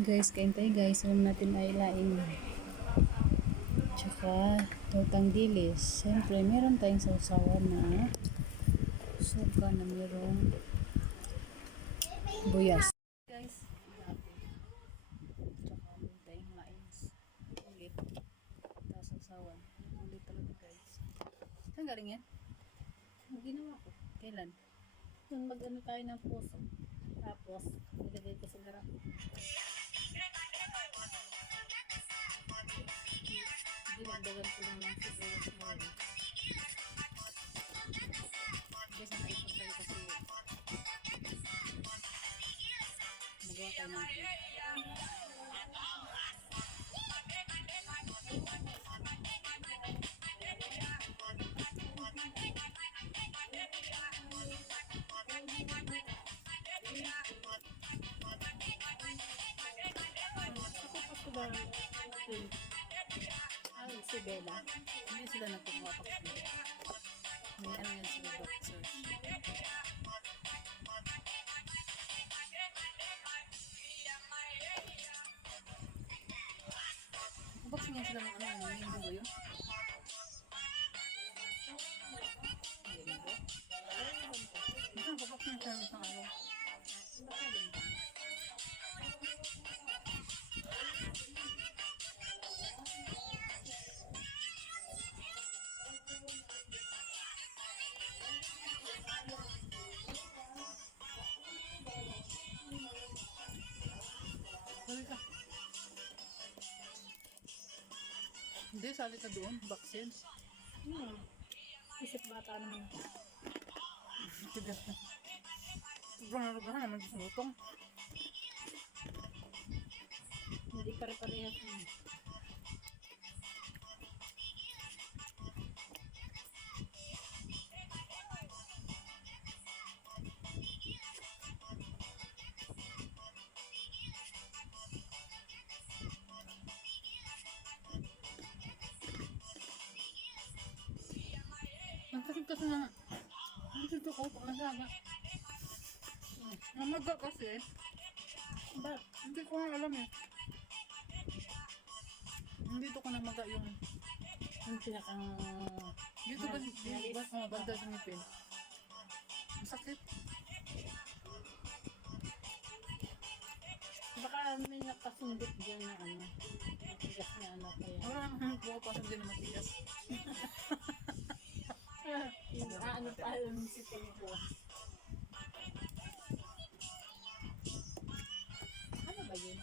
Guys, kain tayo guys. Huwag natin ay lain. Tsaka, tortang dilis. Siyempre, meron tayong sausawan na suka na merong buyas. Guys, tsaka meron tayong lain. Ulit. Tapos sausawan. Ulit talaga guys. Saan galing yan? Ang ginawa ko. Kailan? Nung mag-ano tayo ng puso. Tapos, nilagay ko sa garap. Dinagdagan ko lang ng sibuyas ngayon. Guys, nakaipon tayo kasi magawa tayo ng si Bella. Hindi sila nagpumapak sila. May ano yan sila boxer. Boxing yan sila ng ano, yung linggo yun. Isang boxing sila ng isang araw. Hindi, sali ka doon, vaccines. Isip bata naman. Sobrang nalugahan naman sa lutong. Hindi pare-parehas. Kasi na, dito ko pag nagaga. Namaga kasi. Ba't? Hindi ko nga alam eh. Dito ko namaga yung pinakang... dito ba banda sa ngipin. Masakit. Baka may nakasundot dyan na ano. Matigas na ano kaya. Wala, bukapasok din na matigas. Ano pa alam si Tito. Ano ba yun?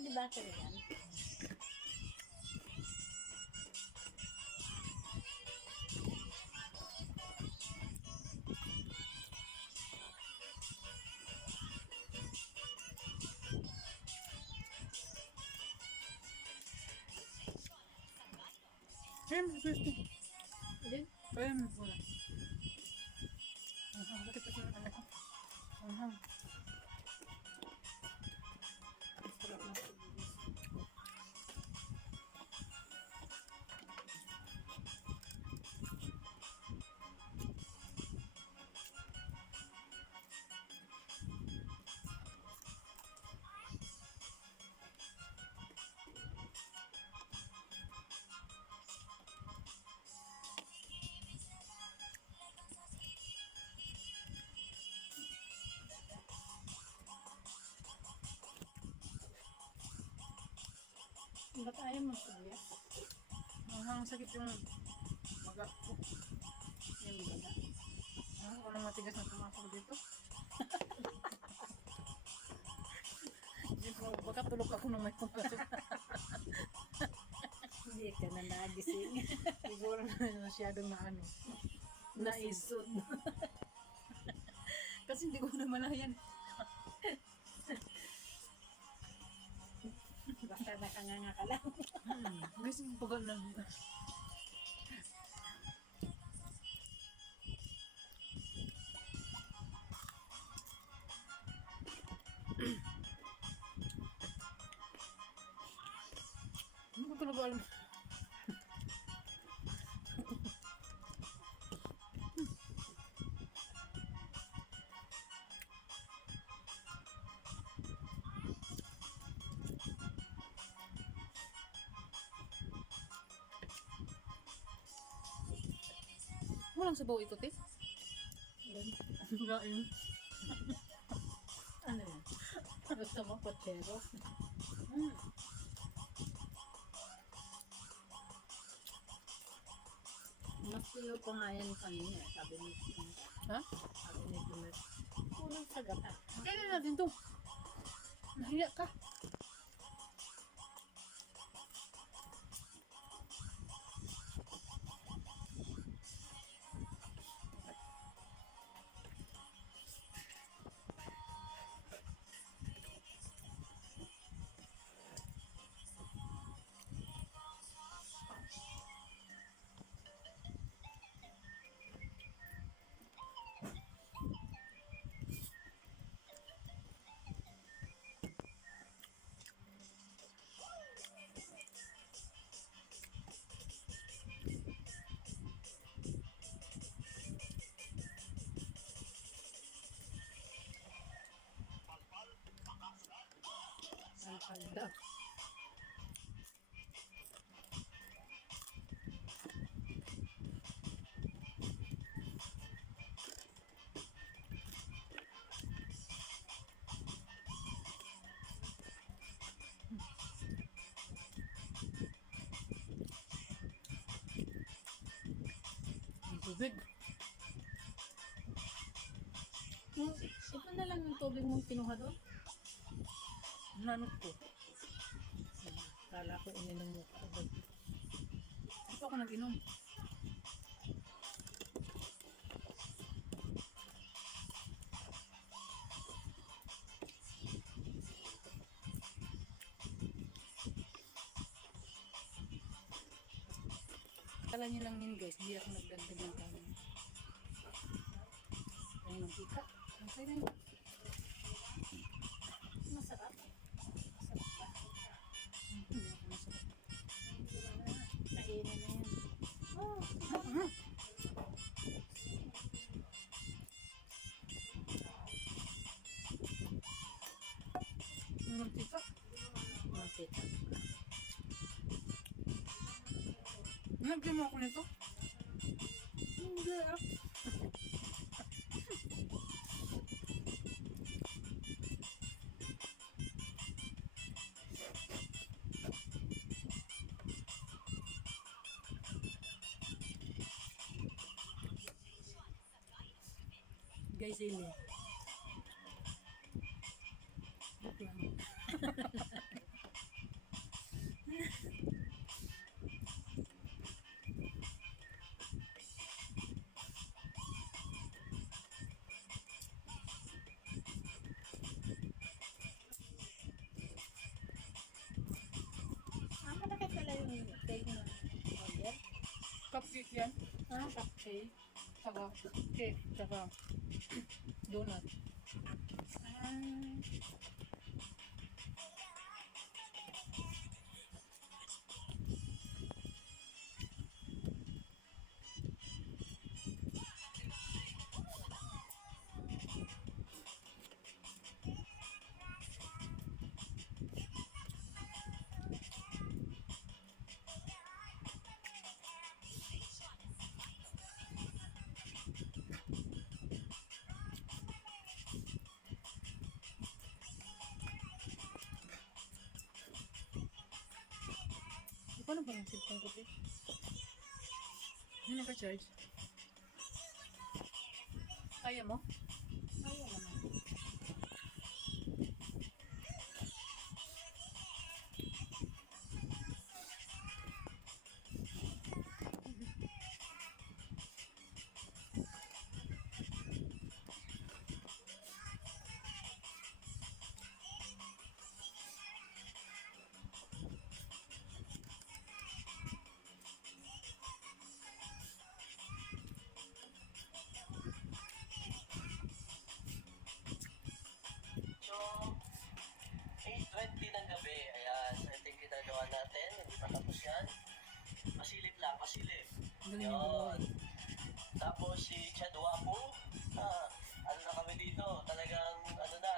Di ba ka rin? Ayun, gusto. Ayun? Ayun, wala. Bakit ito yung anak ko? Ba't ayaw mo siya? Ang sakit yung maga ko. Yung baga. Walang matigas na pumasok dito. Baka tulog ako nung may pumasok. Hindi ka na nagising. Siguro Masyadong na ano. Naisod. Kasi hindi ko namalayan. Basta nakanganga ka lang. Guys, yung pagal lang. Hindi ko talaga alam. Walang sabaw ikot eh. Gain. Ano yan? Gusto mo pochero? Mas tuyo pa nga yan kanina. Sabi ni Ha? Sabi ni Dumet. Kulang sa gata. Kailan natin to? Nahiya ka. Ang pagda. Ang tubig. Ito na lang yung tubig mong kinuha doon. Nanot ko. Kala ko ininom mo ka agad. Ito ako nag-inom. Kala niyo lang yun guys, hindi ako nagdagdag ng kanin. Ang mantika. Ang kaya na Masarap. Masarap ba? masarap. Kainin na yan. Oh, Ang mantika. mantika. Nagyan mo ako nito? Hindi ah. Guys, ini. Bakit pala yung cake na order? Cupcake yan. Cupcake. Saka cake. Saka donut. Ah, Paano ba yung cellphone ko eh? Hindi naka-charge. Kaya mo? kaya naman. yan. Pasilip lang, pasilip. Galing yung dalawa Yun. Tapos si Chad Wapo, ano na kami dito, talagang ano na.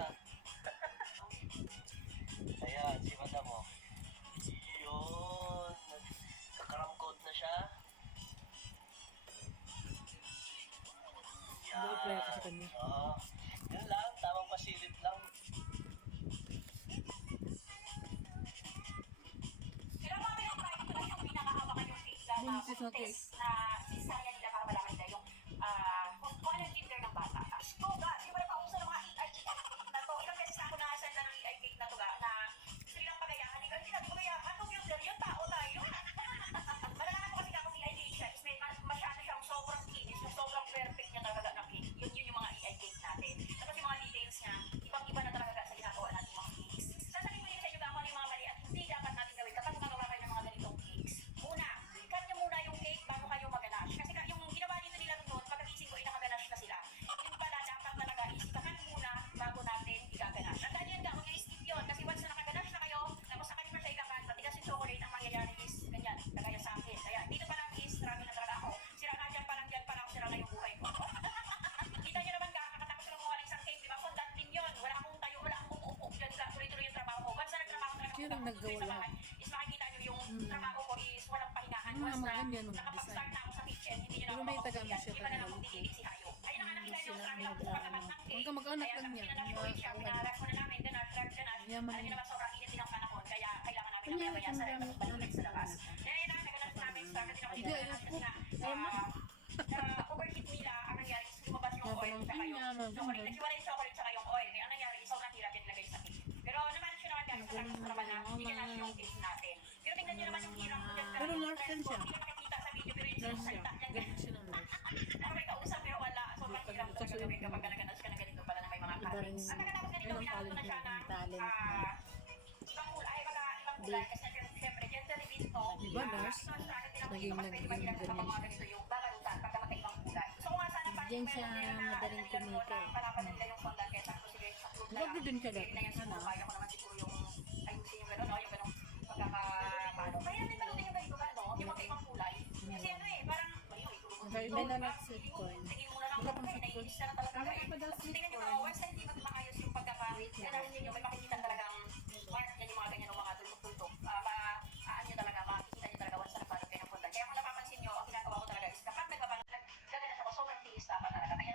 Ayan, si Madam mo. Yun. Nakaramkod na siya. Hindi play ako sa kanya. Oo. Yun lang, tamang pasilip lang. Pero mga pinag-try ko lang yung pinaka-hawakan yung cake na Buntis na cake. test na cesarean nila para malaman nila yung kung ano yung gender ng bata. So, guys, yung pala pauso ng mga EI cake na to. Ilang beses na ako nakasend na ng EI cake na to ga na silang pagayahan. Hindi natin pagayahan. Kung gender yung tao tayo. Malalaman ko kasi kung EI cake siya is may masyado siyang sobrang kinis, yung sobrang perfect niya talaga na cake. Yun yung mga EI cake natin. Tapos yung mga details niya, ibang-iba na talaga sa ginagawa natin mga cakes. Sasabihin ko din sa inyo kung ano yung mga mali at hindi dapat natin gawin kapag magawa kayo ng mga ganitong cakes. Una, cut nyo muna yung cake bago kayo mag-ganache. Kasi yung ginawa dito nila noon, pagkagising ko ay nakaganache na sila. Yun pala, dapat talaga is ikakan muna bago natin igaganache. At dahil yan ka, huwag i-skip yun. Kasi once na nakaganache na kayo, tapos saka nyo pa siya ikakan, matigas yung chocolate, ang mangyayari is ganyan, kagaya sa akin. Kaya dito pa lang is struggle na talaga ako. Sira nga dyan pa lang sira na yung buhay ko. Kita nyo naman ka, kakatapos ko lang kumuha ng isang cake, di ba? Fondant din yun. Wala akong tayo, wala akong upo dyan ka. Tuloy-tuloy yung trabaho ko. Once na nagtrabaho talaga Sino ang naggawa sa lahat? bahay, is makikita nyo yung trabaho ko is walang pahingahan. Mga Once na ganyan, mga nakapag-start na ako sa kitchen, hindi nyo na Pero ako may taga mo mapagbigyan. siya, Iba na lang taga kung Maluto. digigit si Hayo. Ayun ang nakita nyo, Sila struggle ako nag-aano. pagkakat ng cake. Huwag ka mag-anak Kaya lang sabi yan. nila, Nash, siya, pinarap mo na namin, ganache, Yaman Alam nyo yan. naman, sobrang init din ang panahon, kaya kailangan namin ng Kanya, mamaya sa kanya, rep, balik sa labas. kanya. Kaya yun na, naganache namin, struggle din ako Hindi, dito, ayoko. kasi nga, Ayaw mo. overheat nila, ang nangyari is lumabas yung Mga oil, tsaka yung pamangkin niya, chocolate. mga Naghiwalay yung chocolate tsaka yung oil. Kaya ang nangyari is sobrang hirap yung nilagay sa cake. Pero namanage naman guys, sa tapos naman na i-ganache yung cake natin. Pero tingnan nyo naman yung hirap ko dyan. Pero nurse yan siya. Hindi nakikita sa video, pero yung Nurse siya. salita niyan. Ganyan siya ng nurse. Ano may kausap pero wala. Sobrang hirap talaga gawin kapag naganache ka na ganito pala na may mga Iba rin cuttings. At pagkatapos ganito, yun ang ginagawa ko na siya talent ng niya, ibang kulay, ibang kulay. Kasi syempre, gender reveal to. Diba, nurse? Naging ganito yung babalutan pagka magkaibang kulay. Gusto ko nga sana pa Diyan siya madaling kumita. palapan nila yung fondant kaya sabi ko sige sa group na Wag din siya dati. na yan siguro kaya ko naman siguro yung ayusin yung gano'n, no? Yung gano'ng pagkakapano. Kaya natin balutin yung ganito ba, no? Yung magkaibang kulay. Kasi ano eh, parang May nanat sweet corn. sige muna lang Wala ako pang kaya sweet corn. naiinis na talaga Wala eh. pa daw sweet Tingnan nyo corn. mga once na hindi maayos yung pagkakawit, ganahin nyo may makikita talagang mark yan yung mga ganyan ng mga tultok-tultok. Nyo talaga, makikita nyo talaga once na nagbalot kayo ng fondant. Kaya kung napapansin nyo, ang ginagawa ko talaga is kapag nagbabalot, gaganas ako, sobrang tiis dapat talaga. Kaya